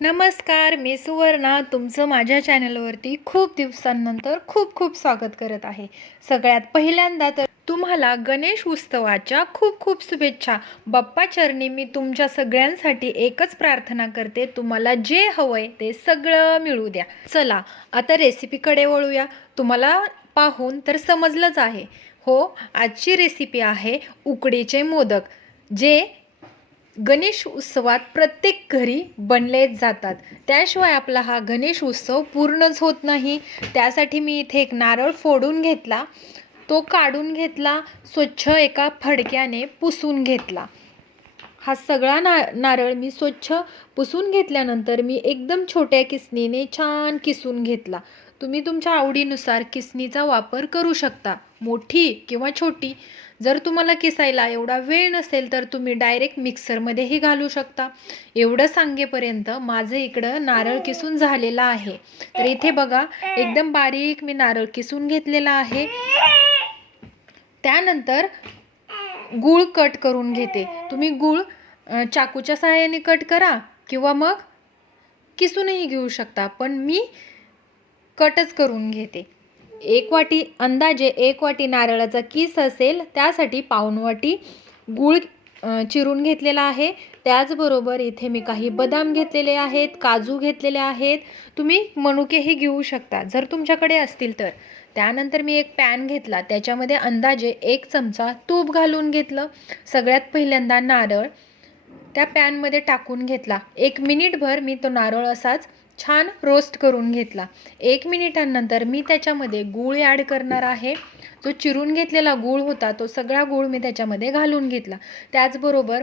नमस्कार मी सुवर्णा. तुमचं माझ्या चॅनलवरती खूप दिवसांनंतर खूप खूप स्वागत करत आहे. सगळ्यात पहिल्यांदा तर तुम्हाला गणेश उत्सवाच्या खूप खूप शुभेच्छा. बाप्पा चरणी मी तुमच्या सगळ्यांसाठी एकच प्रार्थना करते. तुम्हाला जे हवंय ते सगळं मिळू द्या. चला आता रेसिपीकडे वळूया. तुम्हाला पाहून तर समजलंच आहे. हो आजची रेसिपी आहे उकडीचे मोदक जे गणेश उत्सवात प्रत्येक घरी बनलेच जातात. त्याशिवाय आपला हा गणेश उत्सव पूर्णच होत नाही. त्यासाठी मी इथे एक नारळ फोडून घेतला. तो काढून घेतला. स्वच्छ एका फडक्याने पुसून घेतला. हा सगळा ना नारळ मी स्वच्छ पुसून घेतल्यानंतर मी एकदम छोट्या किसनीने छान किसून घेतला. तुम्ही तुमच्या आवडीनुसार किसनीचा वापर करू शकता. मोठी किंवा छोटी. जर तुम्हाला किसायला एवढा वेळ नसेल तर तुम्ही डायरेक्ट मिक्सरमध्येही घालू शकता. एवढं सांगेपर्यंत माझं इकडं नारळ किसून झालेलं आहे. तर इथे बघा एकदम बारीक मी नारळ किसून घेतलेला आहे. त्यानंतर गूळ कट करून घेते. तुम्ही गूळ चाकूच्या सहाय्याने कट करा किंवा मग किसूनही घेऊ शकता. पण मी कटच करून घेते. एक वाटी अंदाजे एक वाटी नारळाचा किस असेल त्यासाठी पाऊण गूळ चिरून घेतलेला आहे. त्याचबरोबर इथे मी काही बदाम घेतलेले आहेत काजू घेतलेले आहेत. तुम्ही मनुकेही घेऊ शकता जर तुमच्याकडे असतील तर. त्यानंतर मी एक पॅन घेतला त्याच्यामध्ये अंदाजे एक चमचा तूप घालून घेतलं. सगळ्यात पहिल्यांदा नारळ त्या पॅनमध्ये टाकून घेतला. एक मिनिटभर मी तो नारळ असाच छान रोस्ट करून घेतला. एक मिनिटांनंतर मी त्याच्यामध्ये गूळ ॲड करणार आहे. जो चिरून घेतलेला गूळ होता तो सगळा गूळ मी त्याच्यामध्ये घालून घेतला. त्याचबरोबर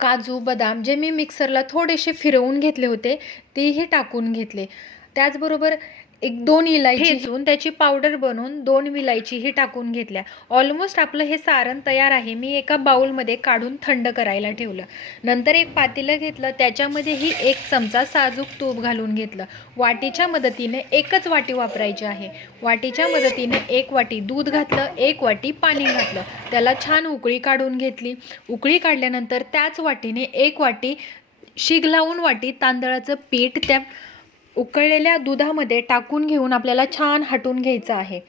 काजू बदाम जे मी मिक्सरला थोडेसे फिरवून घेतले होते तेही टाकून घेतले. त्याचबरोबर एक दोन इलायची ठेचून त्याची पावडर बनवून दोन विलायचीही टाकून घेतल्या. ऑलमोस्ट आपलं हे सारण तयार आहे. मी एका बाउलमध्ये काढून थंड करायला ठेवलं. नंतर एक पातेलं घेतलं. त्याच्यामध्येही एक चमचा साजूक तूप घालून घेतलं. वाटीच्या मदतीने एकच वाटी वापरायची आहे. वाटीच्या मदतीने एक वाटी दूध घातलं. एक वाटी पाणी घातलं. त्याला छान उकळी काढून घेतली. उकळी काढल्यानंतर त्याच वाटीने एक वाटी शिग लावून वाटी तांदळाचं पीठ त्या उकळलेल्या दुधामध्ये टाकून घेऊन आपल्याला छान हटून घ्यायचं आहे.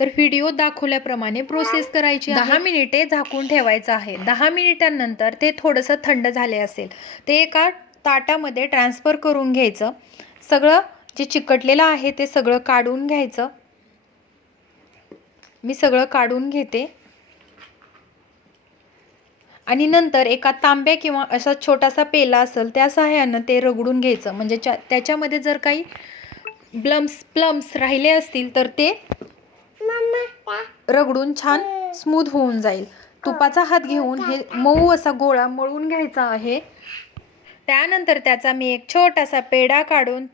तर व्हिडिओ दाखवल्याप्रमाणे प्रोसेस करायची दहा मिनिटे झाकून ठेवायचं आहे. दहा मिनिटांनंतर ते थोडंसं थंड झाले असेल ते एका ताटामध्ये ट्रान्सफर करून घ्यायचं. सगळं जे चिकटलेलं आहे ते सगळं काढून घ्यायचं. मी सगळं काढून घेते. आणि नंतर एका तांब्या किंवा असा छोटासा पेला असेल त्या सहाय्यानं ते रगडून घ्यायचं. म्हणजे च्या त्याच्यामध्ये जर काही ब्लम्स प्लम्स राहिले असतील तर ते रगडून छान स्मूथ होऊन जाईल. तुपाचा हात घेऊन हे मऊ असा गोळा मळून घ्यायचा आहे. त्यानंतर त्याचा मी एक छोटासा पेढा काढून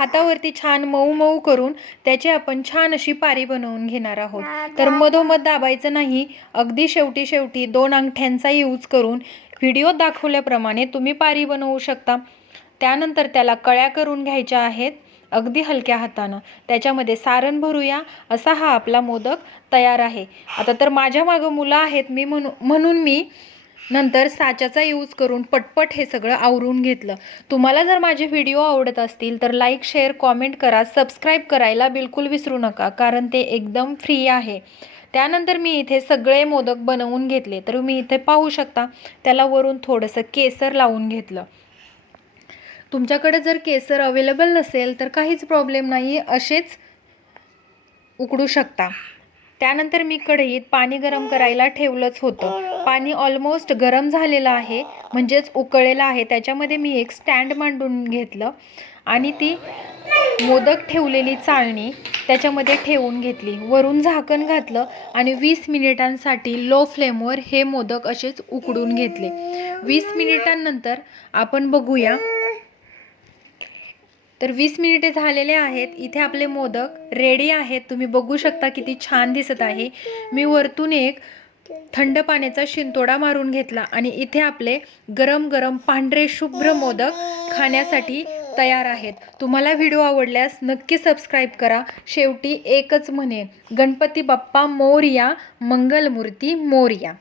हातावरती छान मऊ मऊ करून त्याची आपण छान अशी पारी बनवून घेणार आहोत. तर मधोमध दाबायचं नाही. अगदी शेवटी शेवटी दोन अंगठ्यांचा यूज करून व्हिडिओ दाखवल्याप्रमाणे तुम्ही पारी बनवू शकता. त्यानंतर त्याला कळ्या करून घ्यायच्या आहेत. अगदी हलक्या हातानं. त्याच्यामध्ये सारण भरूया. असा हा आपला मोदक तयार आहे. आता तर माझ्या मागं मुलं आहेत. मी म्हणू म्हणून मी नंतर साच्याचा यूज करून पटपट हे सगळं आवरून घेतलं. तुम्हाला जर माझे व्हिडिओ आवडत असतील तर लाईक शेअर कॉमेंट करा. सबस्क्राईब करायला बिलकुल विसरू नका कारण ते एकदम फ्री आहे. त्यानंतर मी इथे सगळे मोदक बनवून घेतले तर मी इथे पाहू शकता. त्याला वरून थोडंसं केसर लावून घेतलं. तुमच्याकडे जर केसर अवेलेबल नसेल तर काहीच प्रॉब्लेम नाही असेच उकडू शकता. त्यानंतर मी कढईत पाणी गरम करायला ठेवलंच होतं. पाणी ऑलमोस्ट गरम झालेलं आहे म्हणजेच उकळलेलं आहे. त्याच्यामध्ये मी एक स्टँड मांडून घेतलं आणि ती मोदक ठेवलेली चाळणी त्याच्यामध्ये ठेवून घेतली. वरून झाकण घातलं आणि वीस मिनिटांसाठी लो फ्लेमवर हे मोदक असेच उकडून घेतले. वीस मिनिटांनंतर आपण बघूया तर वीस मिनिटे झालेले आहेत. इथे आपले मोदक रेडी आहेत. तुम्ही बघू शकता किती छान दिसत आहे. मी वरतून एक थंड पाण्याचा शिंतोडा मारून घेतला आणि इथे आपले गरम गरम पांढरे शुभ्र मोदक खाण्यासाठी तयार आहेत. तुम्हाला व्हिडिओ आवडल्यास नक्की सबस्क्राईब करा. शेवटी एकच म्हणे गणपती बाप्पा मोरया मंगलमूर्ती मोरया.